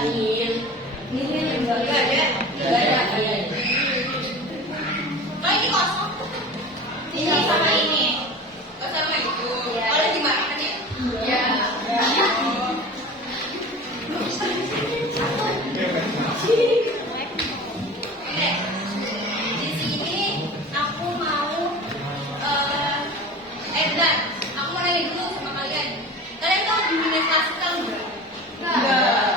In. Ini enggak ada. Oh ini kosong. Ini sama ini. Oh sama itu. Kalau dimakan ya? Ya. Oke. Di sini aku mau Dan aku mau nanya dulu sama kalian. Kalian tahu bimbingan klasikal nggak? Enggak.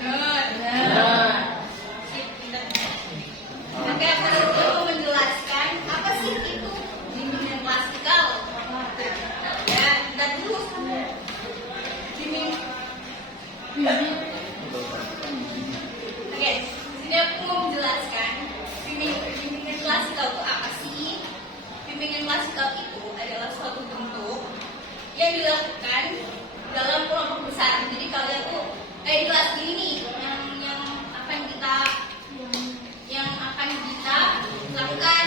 Benar. Sip, pintar. Oke, aku mau menjelaskan apa sih itu bimbingan klasikal. Ya, kita dulu. Oke, sini aku mau menjelaskan bimbingan klasikal itu apa sih? Bimbingan klasikal itu adalah suatu bentuk yang dilakukan dalam kelompok besar. Jadi kalian tuh di kelas ini nih yang akan kita lakukan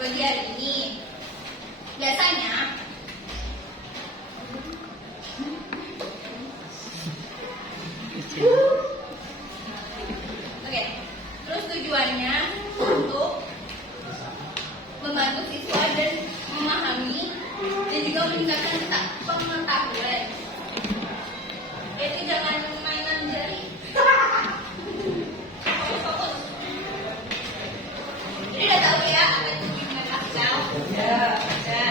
bagi hari ini. Biasanya oke, terus tujuannya untuk membantu siswa dan memahami dan juga meningkatkan pengetahuan. Jadi jangan mainan jari. Fokus. Jadi udah tahu ya apa itu bimbingan klasikal? Ya. Ya.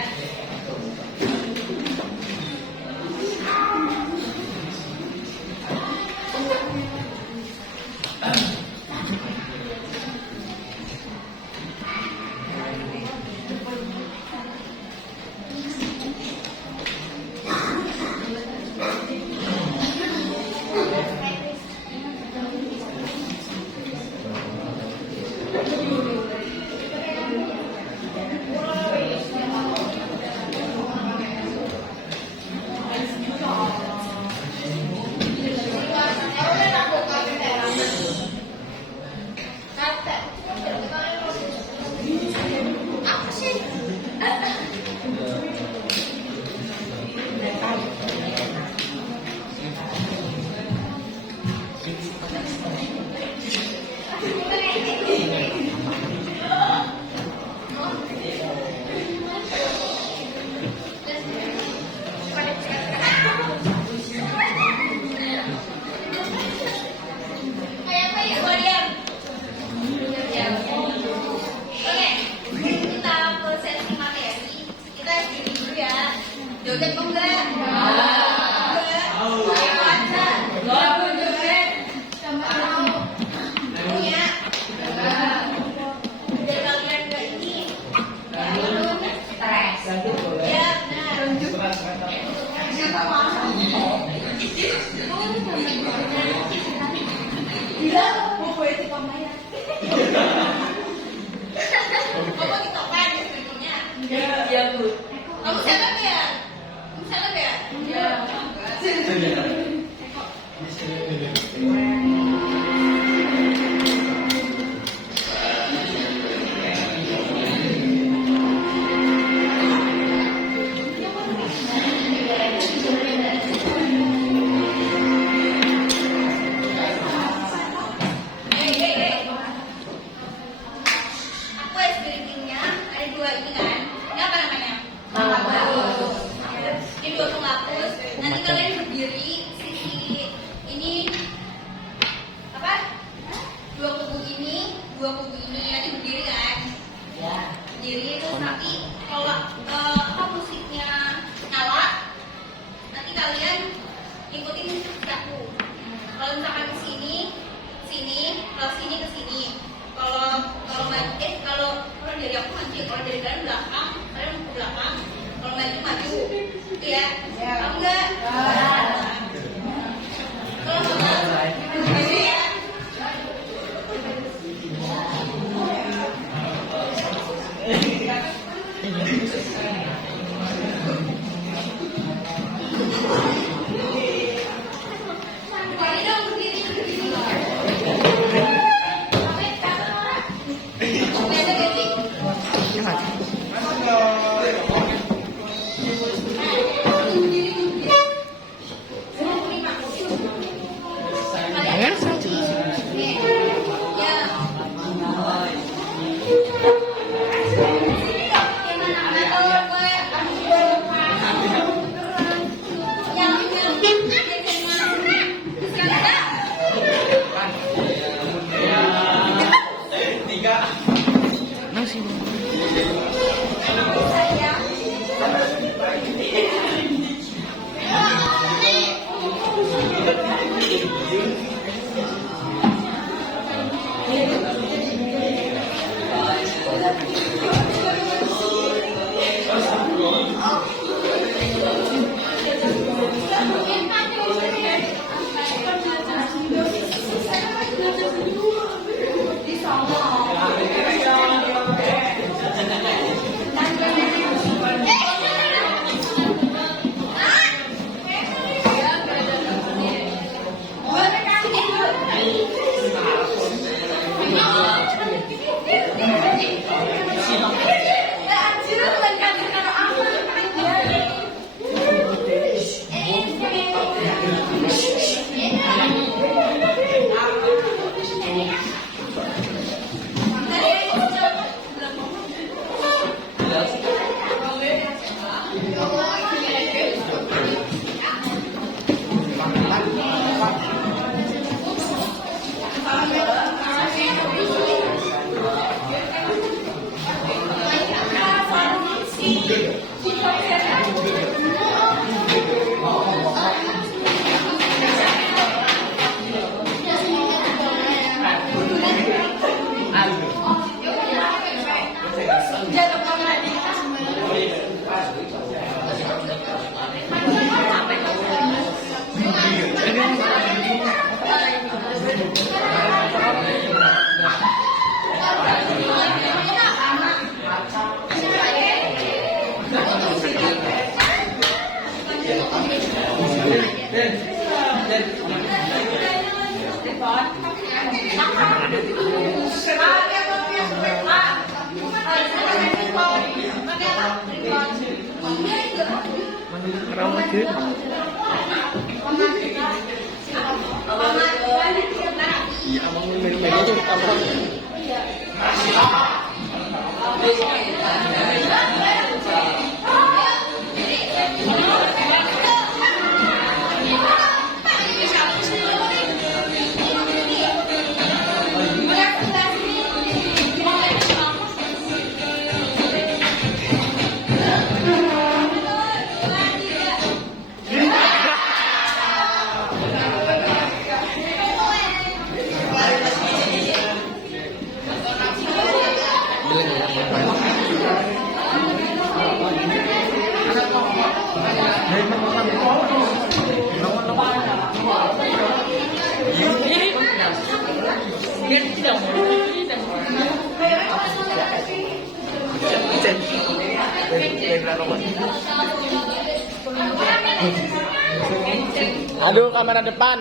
Aduh, kamera depan.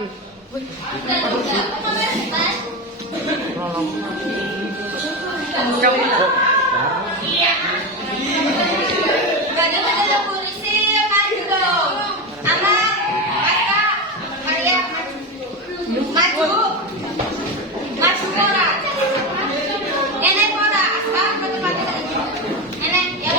Ada polisi, maju dong. Aman, Kakak, Maria, maju. Maju Bora. Nenek Bora, asal ke depan. Nenek, ya.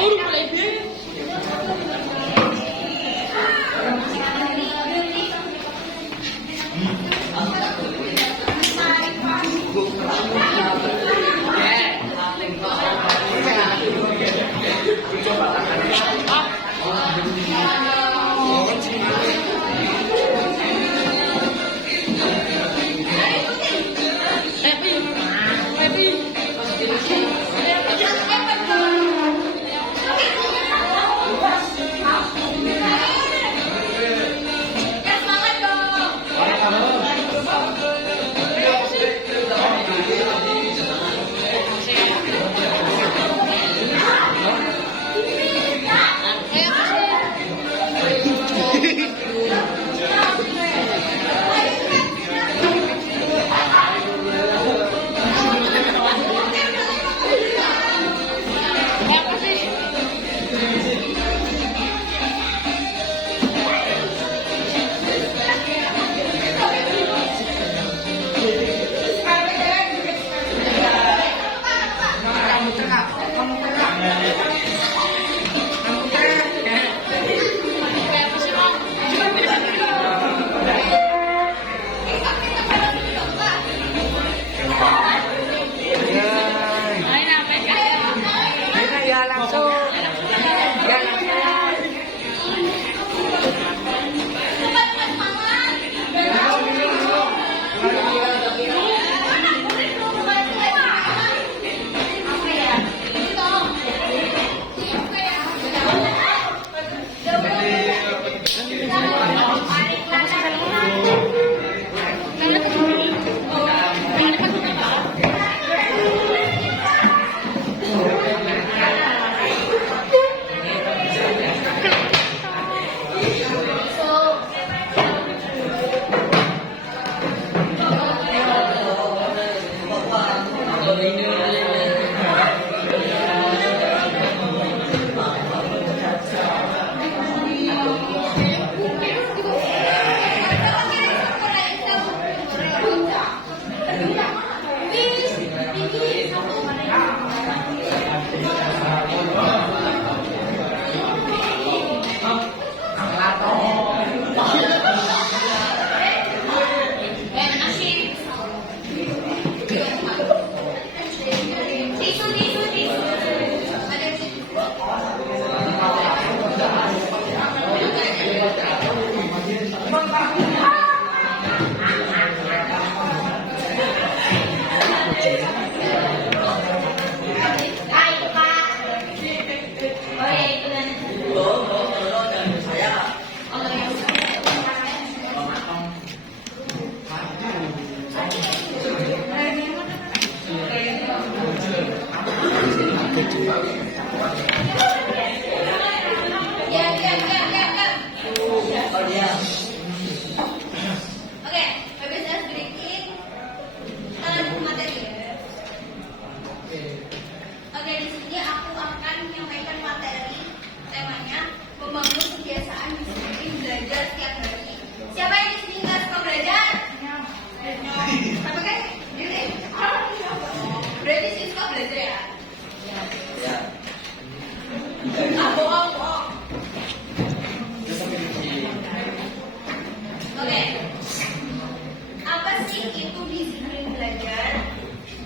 itu disiplin belajar.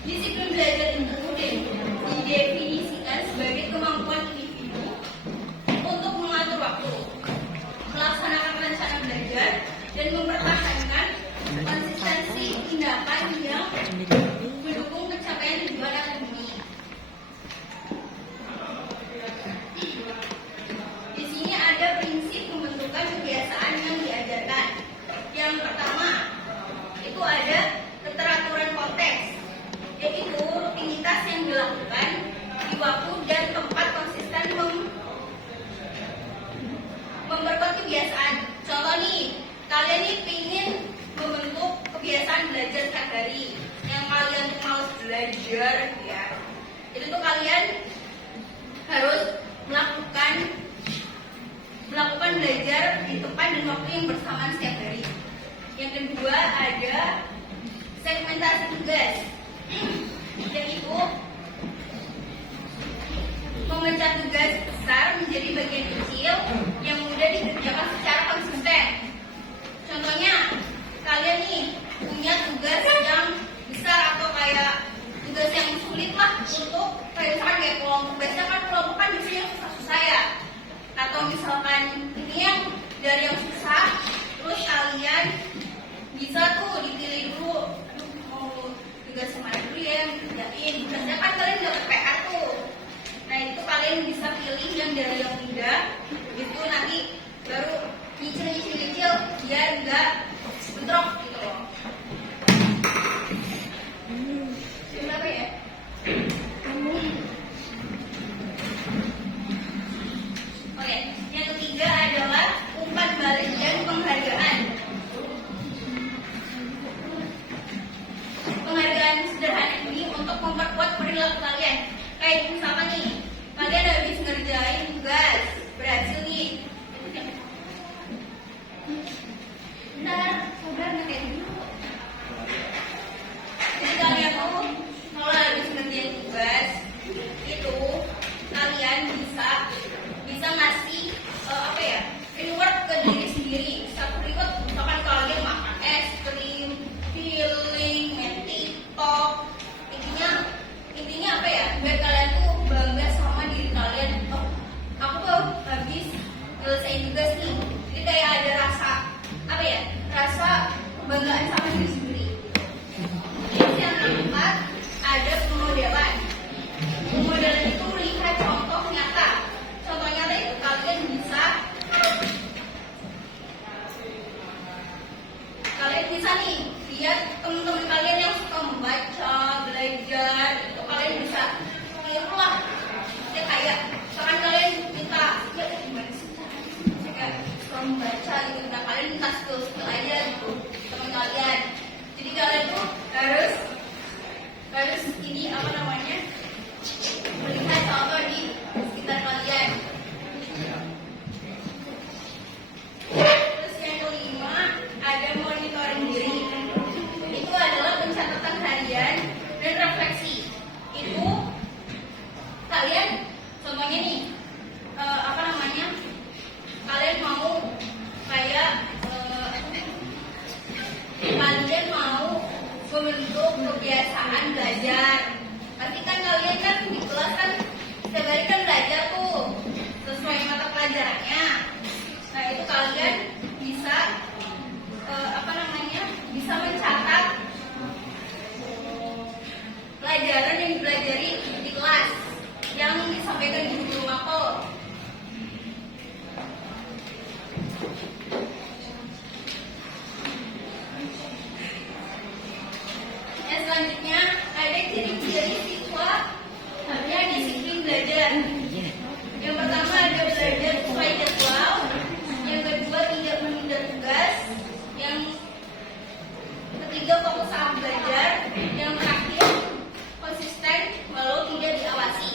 Disiplin belajar itu didefinisikan sebagai kemampuan individu untuk mengatur waktu, melaksanakan rencana belajar, dan mempertahankan konsistensi tindakan yang mendukung pencapaian tujuan akademik. Di sini ada prinsip pembentukan kebiasaan yang diajarkan. Yang pertama, itu ada keteraturan konteks, yaitu rutinitas yang dilakukan di waktu dan tempat konsisten memperkuat kebiasaan. Contoh nih, kalian nih ingin membentuk kebiasaan belajar setiap hari. Yang kalian tuh malas belajar, ya, itu tuh kalian harus melakukan belajar di tempat dan waktu yang bersamaan setiap hari. Yang kedua ada segmentasi tugas, yaitu memecah tugas besar menjadi bagian kecil yang mudah dikerjakan secara konsisten. Contohnya, kalian nih punya tugas yang besar atau kayak tugas yang sulit lah untuk kayak misalkan kayak kelompok. Biasanya kan kelompok kan biasanya susah-susah ya. Atau misalkan ini yang dari yang susah, terus kalian bisa tuh dipilih dulu, aduh mau tugas mana dulu ya yang dikerjain. Biasanya kan kalian dapat PR tuh. Nah itu kalian bisa pilih yang dari yang mudah, itu nanti baru nyicil biar enggak bentrok gitu loh. Berapa ya? Oke, yang ketiga adalah umpan balik dan penghargaan. Penghargaan sederhana ini untuk memperkuat perilaku kalian. Kayak misalkan nih, kalian habis ngerjain tugas, berhasil nih. Bentar, sabar ngetik dulu. Jadi kalian tuh kalau habis ngerjain tugas, itu kalian bisa ngasih apa ya, reward ke diri sendiri. Satu reward, misalkan kalian makan es krim, healing, main TikTok. Intinya apa ya? Biar kalian tuh bangga sama diri kalian. Oh, aku tuh habis nyelesain tugas nih. Jadi kayak ada rasa apa ya? Rasa kebanggaan sama diri sendiri. Terus yang keempat ada pemodelan. Pemodelan itu melihat contoh nyata. Contoh nyata itu kalian bisa nih lihat teman-teman kalian yang suka membaca, belajar, itu kalian bisa tiru lah. Ya kayak misalkan kalian minta, ya gimana sih cara suka membaca gitu, nah kalian minta skill aja gitu teman kalian. Jadi kalian tuh harus ini apa namanya, melihat contoh di sekitar kalian. Terus yang kelima ada monitoring diri. Itu adalah pencatatan harian dan refleksi. Itu kalian contohnya nih apa namanya, kalian mau kayak kalian mau membentuk kebiasaan belajar. Pasti kan kalian kan di kelas kan setiap hari kan belajar tuh sesuai mata pelajarannya. Nah itu kalian bisa apa namanya, bisa mencatat pelajaran yang dipelajari di kelas yang disampaikan di guru mapel. Yang selanjutnya ada ciri-ciri siswa harusnya disiplin belajar. Yang pertama ada belajar sesuai jadwal. Yang kedua tidak menunda tugas. Yang ketiga fokus saat belajar. Yang terakhir konsisten walau tidak diawasi.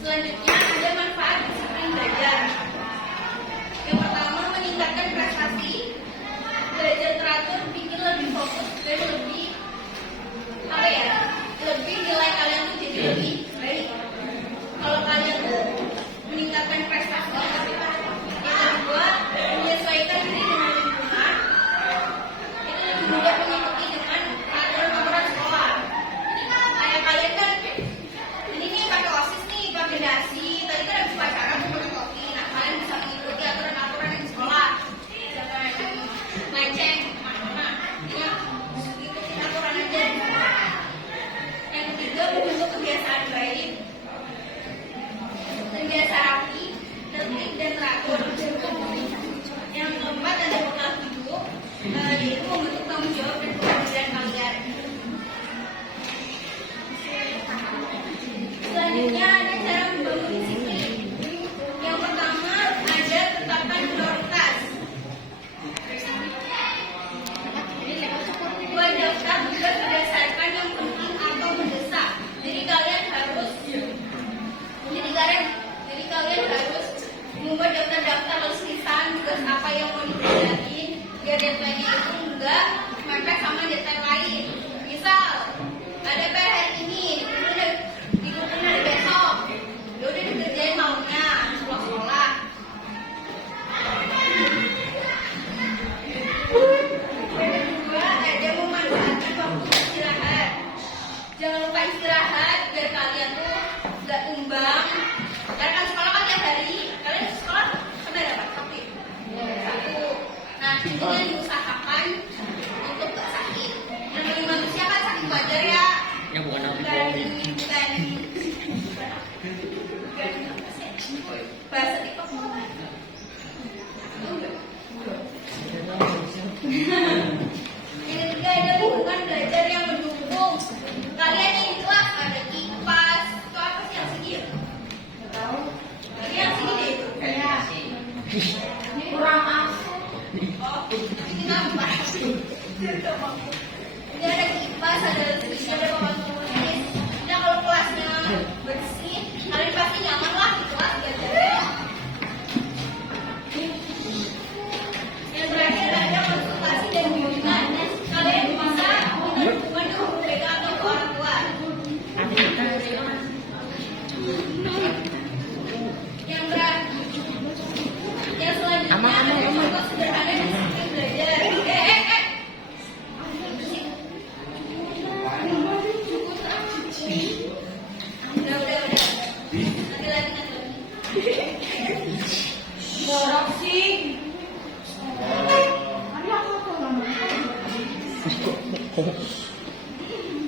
Selanjutnya ada manfaat disiplin belajar. Yang pertama meningkatkan prestasi. Belajar teratur bikin lebih fokus dan lebih apa ya, lebih nilai kalian tuh jadi lebih baik. Kalau kalian tuh meningkatkan prestasi, yang kedua menyesuaikan diri dengan lingkungan. dengan diusahakan untuk gak sakit. Namanya manusia kan sakit wajar ya. Yang bukan aku. Bukan bahasa TikTok apa? Yang ketiga ada lingkungan belajar yang mendukung. Kalian yang di kelas ada kipas. Itu apa sih yang segini? Nggak tahu. Ini yang segini itu. Kurang masuk. Oh, ini nambah. Ini ada kipas, ada papan tulis. Nah kalau kelasnya bersih, kalian pasti nyaman lah di kelas belajarnya. Yang terakhir ada konsultasi dan bimbingan. Kalian bisa minta dukungan ke guru BK atau ke orang tua. Yang terakhir, yang selanjutnya ada contoh sederhana disiplin belajar. Udah. Nanti lagi. Dorong sih.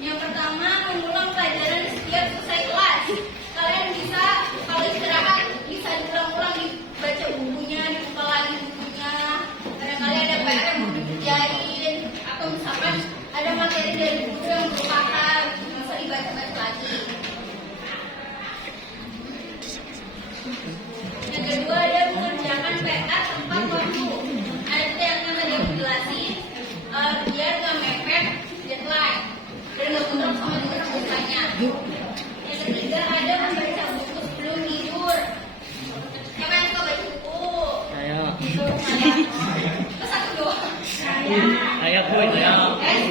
Yang pertama, mengulang pelajaran setiap selesai kelas. Kalian bisa, kalau istirahat, bisa diulang-ulang, dibaca bukunya, dibuka lagi bukunya. Barangkali ada PR yang mau dikerjain, atau misalkan ada materi dari guru yang melupakan, bisa dibaca-baca lagi. Yang kedua, ada mengerjakan PR tepat waktu. Ada yang tadi aku jelasin, biar nggak mepet deadline dan nggak bentrok sama dengan tulisannya. Yang ketiga ada membaca buku sebelum tidur. Siapa yang suka baca buku? Saya. Terus satu doang. Saya boy.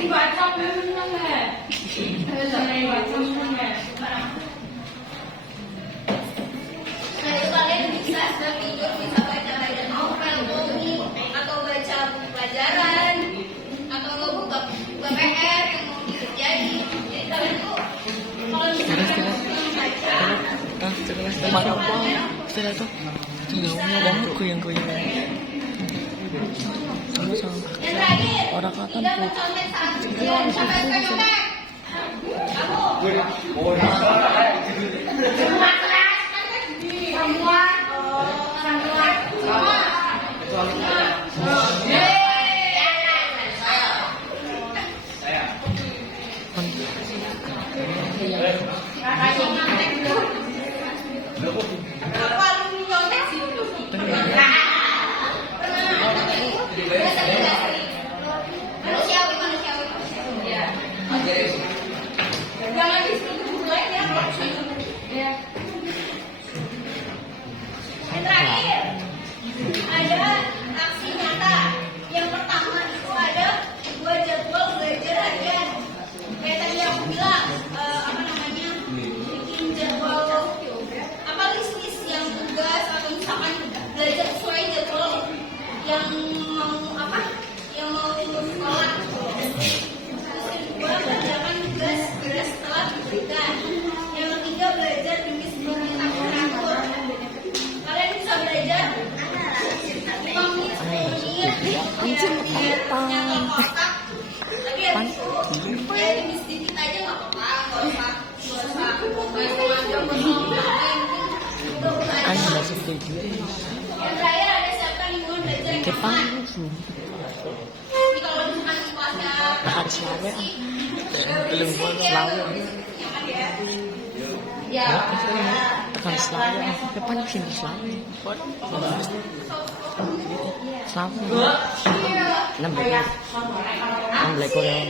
Dibaca bener nggak? Baca bener nggak? Nah itu kalian bisa sebelum tidur bisa baca novel, komik, atau baca buku pelajaran, atau buka PR yang mau dikerjain. Jadi kalian tuh kalau misalkan baca, Mana apa? Setelah itu tinggalnya dan goyang-goyang. Sama-sama. yang terakhir, Orang kata tidak mencontek saat ujian. Siapa yang suka nyontek? Kamu. Semua kelas kan gini. Semua. Semua. Apa lu nyontek sih? Manusiawi. Jangan disuruh lagi ya. Yang terakhir ada aksi nyata. Yang pertama itu ada 2 jadwal belajar harian. Kayak tadi aku bilang bikin jadwal list yang tugas atau misalkan belajar sesuai jadwal yang mau sekolah. Terus kedua kerjakan tugas setelah diberikan. Yang ketiga belajar demi sebelum teratur. Kalian bisa belajar 5 menit 10 menit biar nyata kotak. Tapi habis itu ya demi sedikit aja nggak apa-apa. Nggak usah Anu masih setuju. yang terakhir ada siapkan lingkungan belajar yang Jepang aman. Jadi kalau misalkan kelasnya harus lawe. Belum buat berisik ya, lawe. nyaman ya. Ya. Tekan selawe. Depan sini selawe. Selawe. 16 Korea.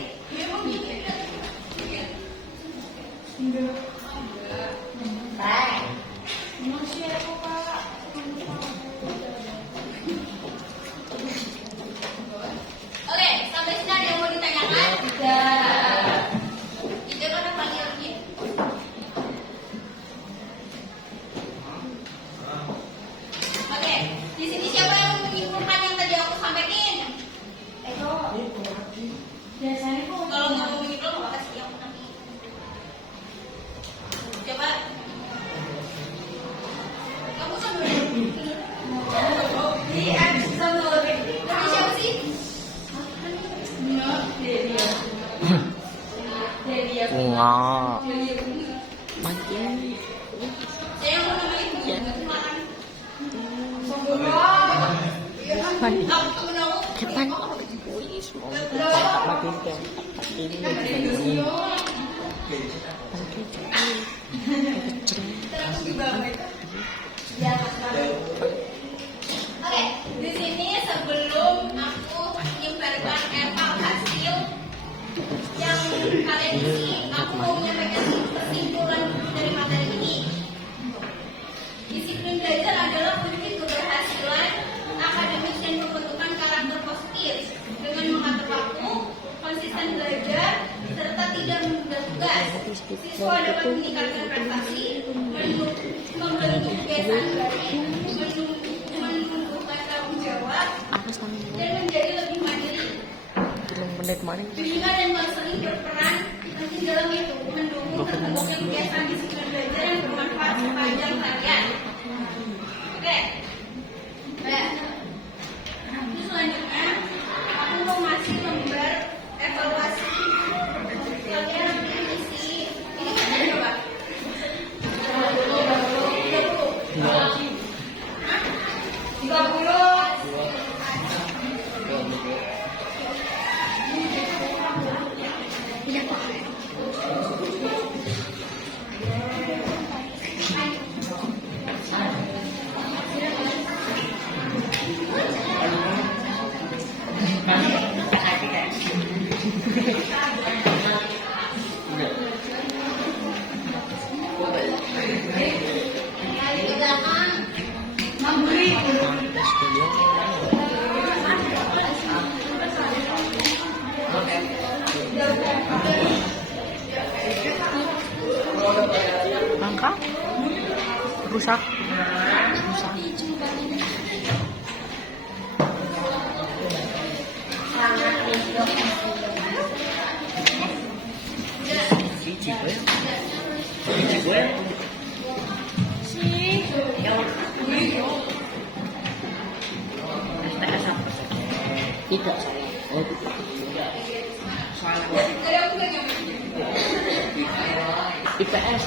Oke, sampai sini ada yang mau ditanyakan? Tidak. Tidak ada panggil lagi. Oke, di sini siapa yang menyimpulkan yang tadi aku sampaikan? Eko. Biasanya kok Kalau nggak mau menyimpulkan nggak apa-apa sih aku nanti. Coba. Kamu Kapan? Aku menunggu. Kapan? Wih, semua tak makin ke ini. Oke, di sini sebelum aku menyebarkan hasil yang kalian isi, aku mau menyampaikan kesimpulan dari materi ini. Disiplin belajar adalah kunci keberhasilan akademis dan pembentukan karakter positif. Dengan mengatur waktu, konsisten belajar, serta tidak menunda tugas, siswa dapat meningkatkan prestasi, membentuk kebiasaan baik, menumbuhkan tanggung jawab, dan menjadi lebih mandiri. Bimbingan dan konseling berperan penting dalam itu, mendukung terbentuknya kebiasaan disiplin belajar yang bermanfaat sepanjang harian. Oke. Terus selanjutnya, aku mau ngasih lembar evaluasi. Kalian nanti isi. Ini kan coba. 20. Angka rusak. Tidak IPS.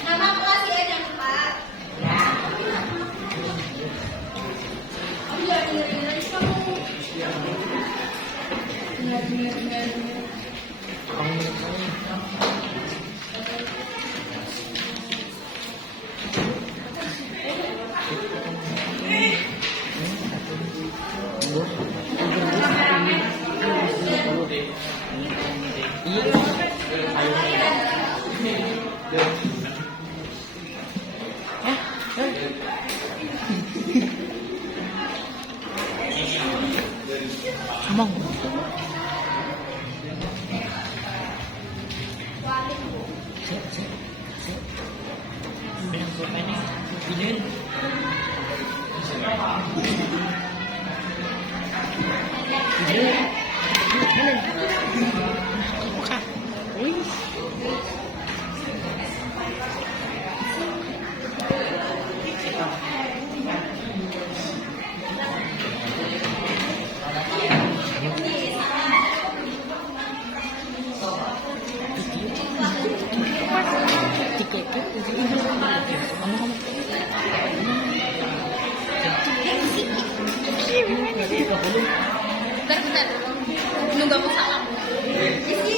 Nama kelas ya, jangan lupa. Kamu jangan dengerin kamu. Dengar. Ngomong. Bentar. Nunggu aku salam. Isi.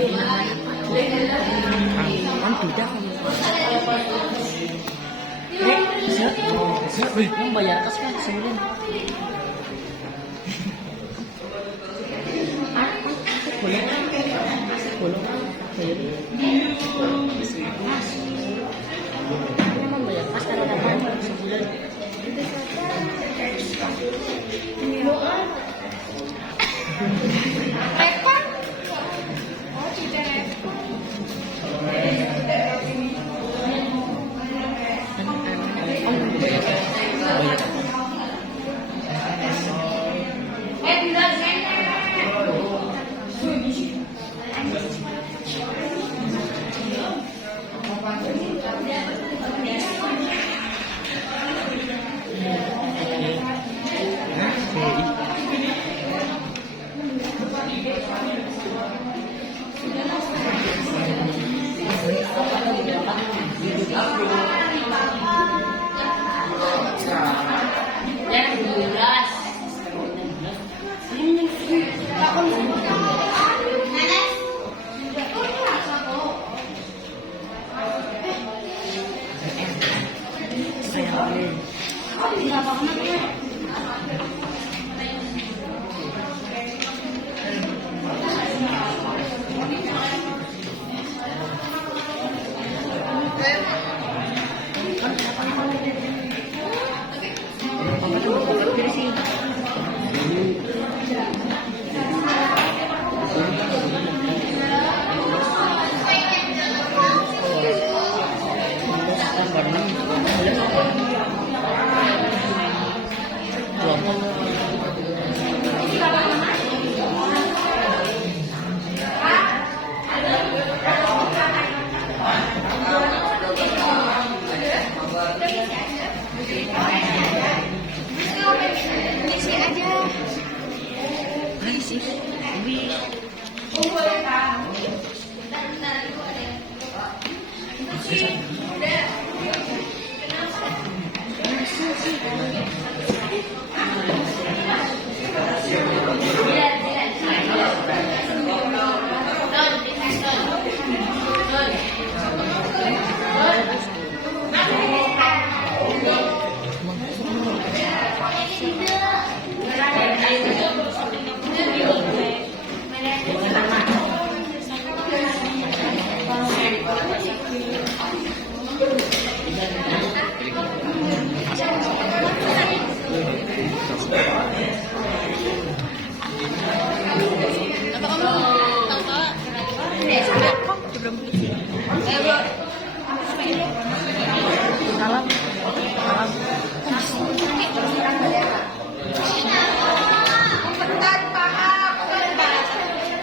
Ang bida ka mo. Bisa. Yang bayar kas kan sebulan. Boleh. Boleh. Memang bayar kas karena dapat sebulan. Rekor. Oh, tidak rekor. Tidak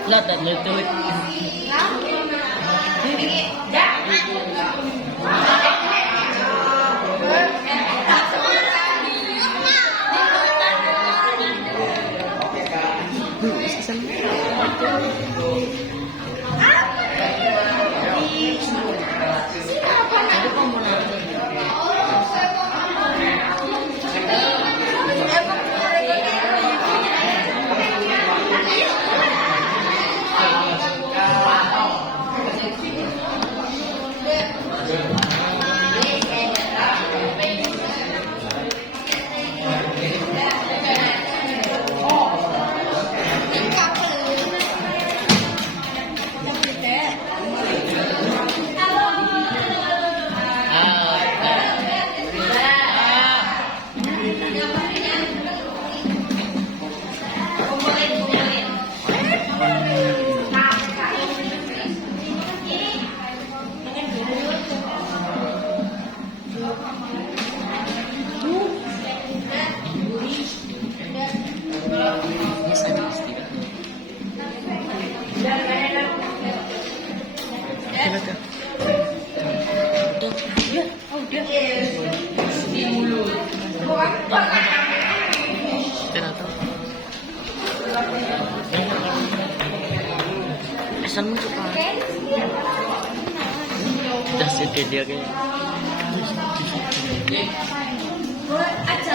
Lot that little it. Pesan mo pa. Dasar ke dia kayak. Aja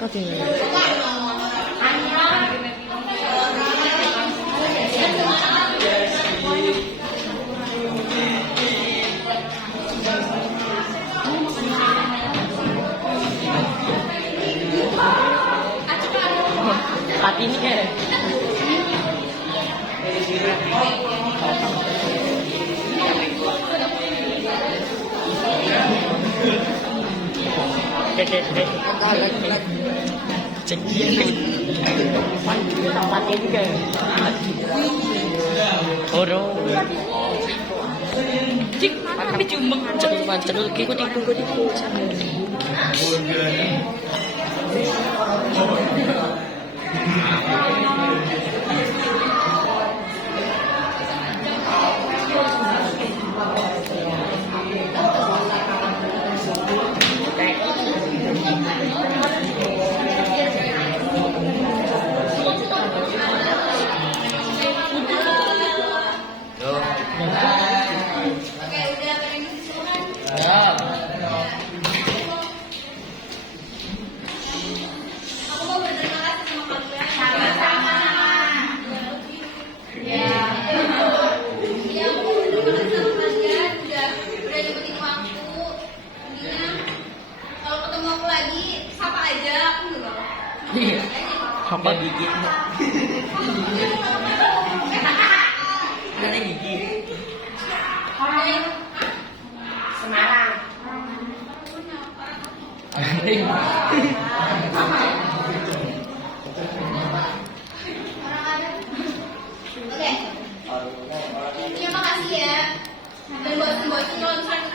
Kau tinggal. Hati ini kan. Cek dia nih. Tempat ini kan. Oro. Cik, kami cuma cek dulu ikut. Aku mau berterima kasih sama kalian. Sama-sama. Ya, aku mau berterima kasih sama kalian udah nyebutin waktu. Intinya kalau ketemu aku lagi, sapa aja aku nggak apa-apa. Apa gigi? Ada gigi. Semarang. Oke. Terima kasih ya. Dan buat kalau misalnya